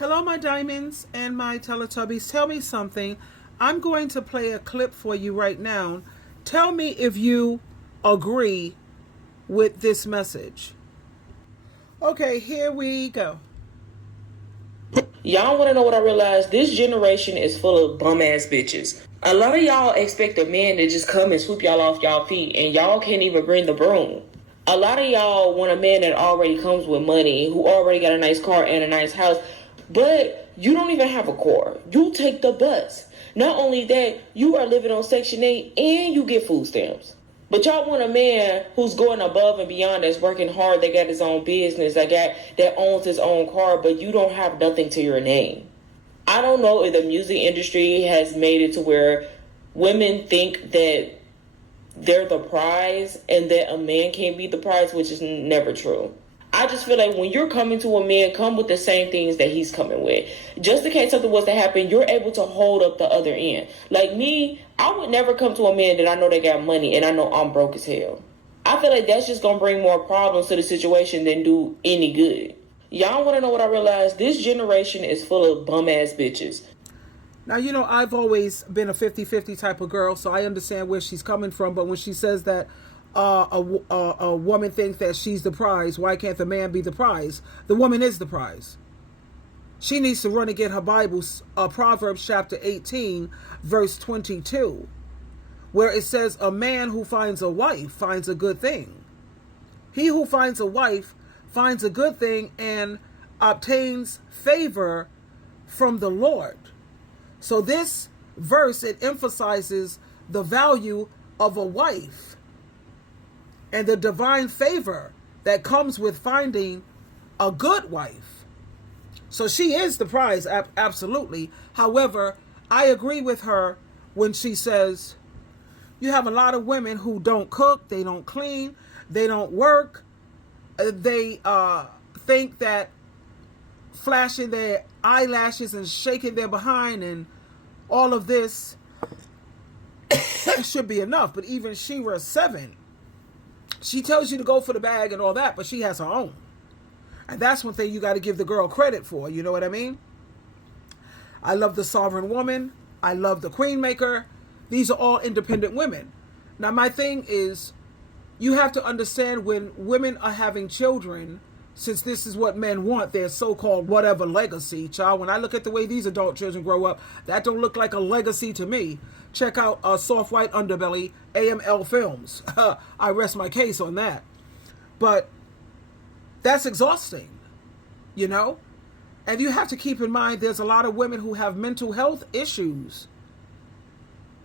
Hello, my diamonds and my Teletubbies. Tell me something. I'm going to play a clip for you right now. Tell me if you agree with this message. Okay, here we go. Y'all want to know what I realized? This generation is full of bum ass bitches. A lot of y'all expect a man to just come and sweep y'all off y'all feet, and y'all can't even bring the broom. A lot of y'all want a man that already comes with money, who already got a nice car and a nice house, but you don't even have a car. You take the bus. Not only that, you are living on Section 8 and you get food stamps. But y'all want a man who's going above and beyond, that's working hard, that got his own business, that owns his own car, but you don't have nothing to your name. I don't know if the music industry has made it to where women think that they're the prize and that a man can't be the prize, which is never true. I just feel like when you're coming to a man, come with the same things that he's coming with. Just in case something was to happen, you're able to hold up the other end. Like me, I would never come to a man that I know they got money and I know I'm broke as hell. I feel like that's just going to bring more problems to the situation than do any good. Y'all want to know what I realized? This generation is full of bum-ass bitches. Now, I've always been a 50-50 type of girl, so I understand where she's coming from. But when she says that a woman thinks that she's the prize, why can't the man be the prize? The woman is the prize. She needs to run and get her Bible, Proverbs chapter 18, verse 22, where it says, a man who finds a wife finds a good thing. He who finds a wife finds a good thing and obtains favor from the Lord. So this verse, it emphasizes the value of a wife and the divine favor that comes with finding a good wife. So she is the prize, absolutely. However, I agree with her when she says, you have a lot of women who don't cook, they don't clean, they don't work. They think that flashing their eyelashes and shaking their behind and all of this should be enough. But even Shira 7, she tells you to go for the bag and all that, but she has her own. And that's one thing you got to give the girl credit for. You know what I mean? I love the sovereign woman. I love the queen maker. These are all independent women. Now, my thing is, you have to understand when women are having children, since this is what men want, their so-called whatever legacy, child. When I look at the way these adult children grow up, that don't look like a legacy to me. Check out Soft White Underbelly, AML Films. I rest my case on that. But that's exhausting, And you have to keep in mind there's a lot of women who have mental health issues.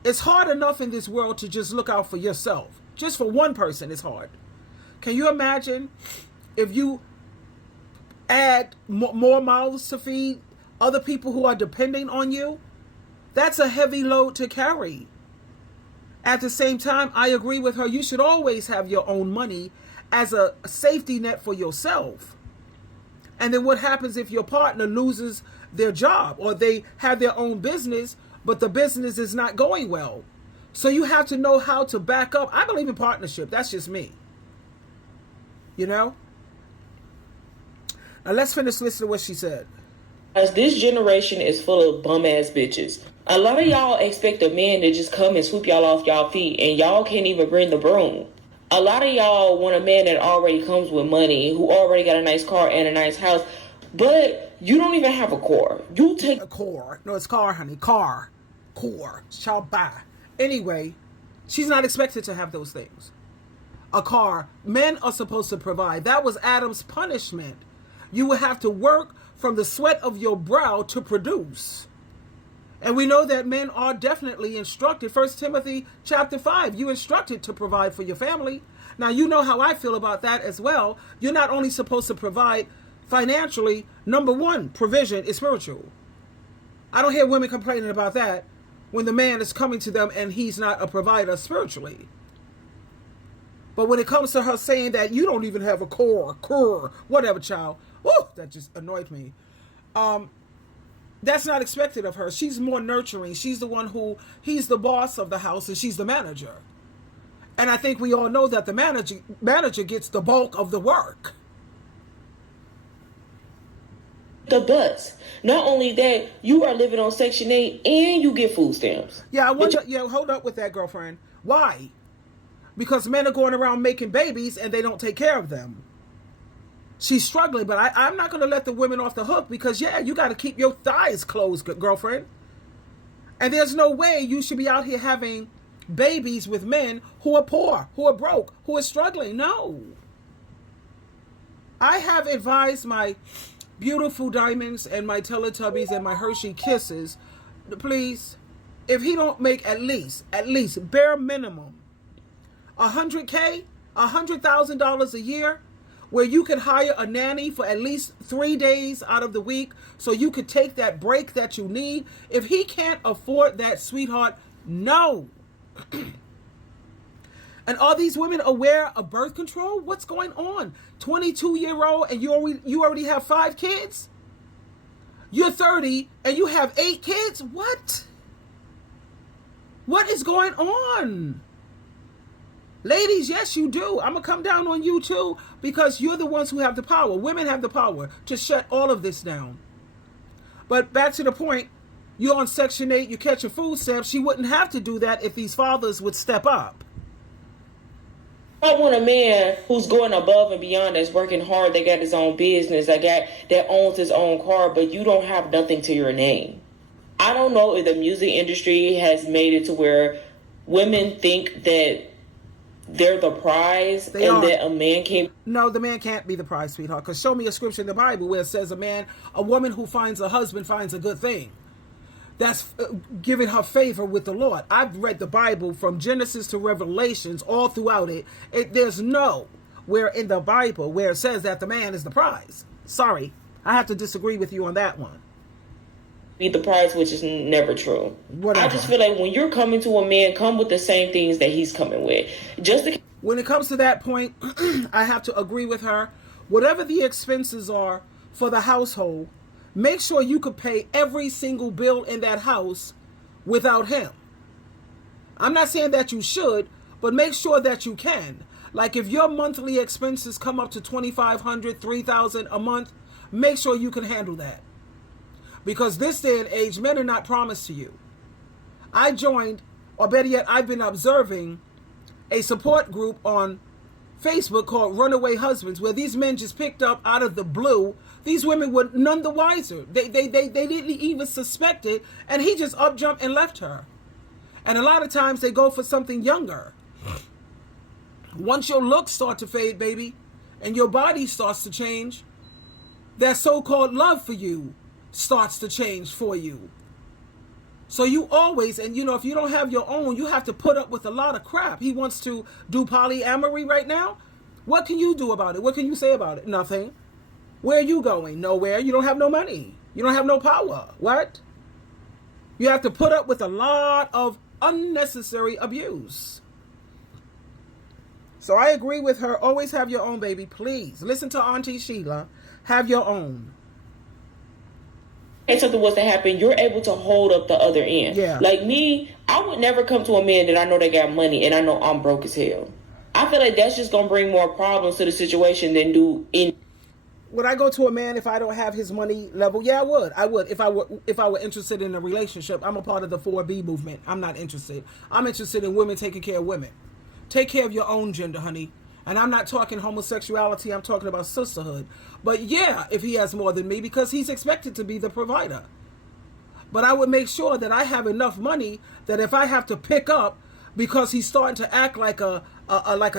It's hard enough in this world to just look out for yourself. Just for one person, it's hard. Can you imagine if you add more mouths to feed other people who are depending on you? That's a heavy load to carry. At the same time, I agree with her. You should always have your own money as a safety net for yourself. And then what happens if your partner loses their job or they have their own business, but the business is not going well? So you have to know how to back up. I believe in partnership. That's just me. Now let's finish listening to what she said. As this generation is full of bum ass bitches. A lot of y'all expect a man to just come and sweep y'all off y'all feet, and y'all can't even bring the broom. A lot of y'all want a man that already comes with money, who already got a nice car and a nice house, but you don't even have a car. You take a car. No, it's car, honey. Car. Child, bye. Anyway, she's not expected to have those things. A car. Men are supposed to provide. That was Adam's punishment. You will have to work from the sweat of your brow to produce. And we know that men are definitely instructed. 1 Timothy chapter 5, you instructed to provide for your family. Now, you know how I feel about that as well. You're not only supposed to provide financially. Number one, provision is spiritual. I don't hear women complaining about that when the man is coming to them and he's not a provider spiritually. But when it comes to her saying that you don't even have a core, whatever, child, that just annoyed me. That's not expected of her. She's more nurturing. She's the one he's the boss of the house and she's the manager. And I think we all know that the manager gets the bulk of the work. the bus. Not only that, you are living on Section 8 and you get food stamps. Yeah, I wonder. Yeah, hold up with that, girlfriend. Why? Because men are going around making babies and they don't take care of them. She's struggling, but I'm not going to let the women off the hook because, yeah, you got to keep your thighs closed, girlfriend. And there's no way you should be out here having babies with men who are poor, who are broke, who are struggling. No. I have advised my beautiful diamonds and my Teletubbies and my Hershey Kisses, please, if he don't make at least bare minimum $100K, $100,000 a year, where you could hire a nanny for at least 3 days out of the week so you could take that break that you need. If he can't afford that, sweetheart, no. And are these women aware of birth control? What's going on? 22-year-old and you already have 5 kids? You're 30 and you have 8 kids? What? What is going on? Ladies, yes, you do. I'm going to come down on you too because you're the ones who have the power. Women have the power to shut all of this down. But back to the point, you're on Section 8, you're catching food stamps. She wouldn't have to do that if these fathers would step up. I want a man who's going above and beyond, that's working hard, that got his own business, that owns his own car, but you don't have nothing to your name. I don't know if the music industry has made it to where women think that they're the prize that a man can't. No, the man can't be the prize, sweetheart, because show me a scripture in the Bible where it says a woman who finds a husband finds a good thing. That's giving her favor with the Lord. I've read the Bible from Genesis to Revelations, all throughout it. There's nowhere in the Bible where it says that the man is the prize. Sorry, I have to disagree with you on that one. Be the prize, which is never true. Whatever. I just feel like when you're coming to a man, come with the same things that he's coming with. When it comes to that point, I have to agree with her. Whatever the expenses are for the household, make sure you could pay every single bill in that house without him. I'm not saying that you should, but make sure that you can. Like if your monthly expenses come up to $2,500, $3,000 a month, make sure you can handle that. Because this day and age, men are not promised to you. I joined, or better yet, I've been observing a support group on Facebook called Runaway Husbands, where these men just picked up out of the blue. These women were none the wiser. They didn't even suspect it, and he just up jumped and left her. And a lot of times they go for something younger. Once your looks start to fade, baby, and your body starts to change, that so-called love for you starts to change for you. So you always, and if you don't have your own, you have to put up with a lot of crap. He wants to do polyamory right now. What can you do about it? What can you say about it? Nothing. Where are you going? Nowhere. You don't have no money. You don't have no power. What? You have to put up with a lot of unnecessary abuse. So I agree with her. Always have your own, baby. Please listen to Auntie Sheila. Have your own. If something was to happen, you're able to hold up the other end. Yeah. Like me, I would never come to a man that I know they got money and I know I'm broke as hell. I feel like that's just going to bring more problems to the situation than do in. Would I go to a man if I don't have his money level? Yeah, I would. I would. If I were interested in a relationship. I'm a part of the 4B movement. I'm not interested. I'm interested in women taking care of women. Take care of your own gender, honey. And I'm not talking homosexuality. I'm talking about sisterhood. But yeah, if he has more than me, because he's expected to be the provider. But I would make sure that I have enough money that if I have to pick up because he's starting to act like a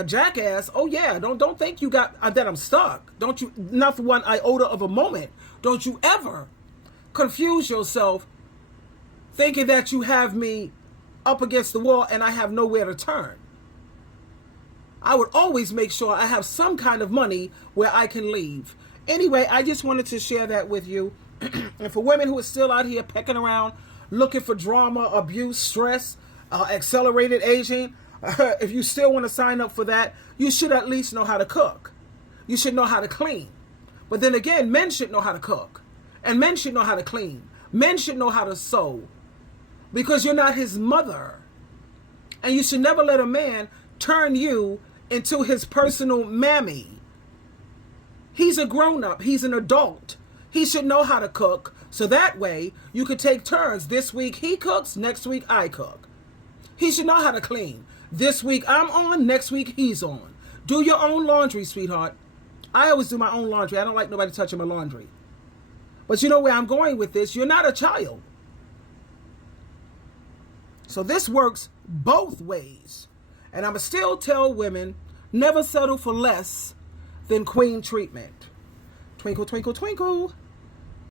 jackass, oh yeah, don't think you got that I'm stuck. Don't you, not for one iota of a moment, don't you ever confuse yourself thinking that you have me up against the wall and I have nowhere to turn. I would always make sure I have some kind of money where I can leave. Anyway, I just wanted to share that with you. And for women who are still out here pecking around, looking for drama, abuse, stress, accelerated aging, if you still want to sign up for that, you should at least know how to cook. You should know how to clean. But then again, men should know how to cook. And men should know how to clean. Men should know how to sew. Because you're not his mother. And you should never let a man turn you into his personal mammy. He's a grown-up. He's an adult. He should know how to cook, so that way you could take turns. This week he cooks, next week I cook. He should know how to clean. This week I'm on, next week he's on. Do your own laundry, sweetheart. I always do my own laundry. I don't like nobody touching my laundry. But you know where I'm going with this? You're not a child. So this works both ways. And I'm going to still tell women, never settle for less than queen treatment. Twinkle, twinkle, twinkle.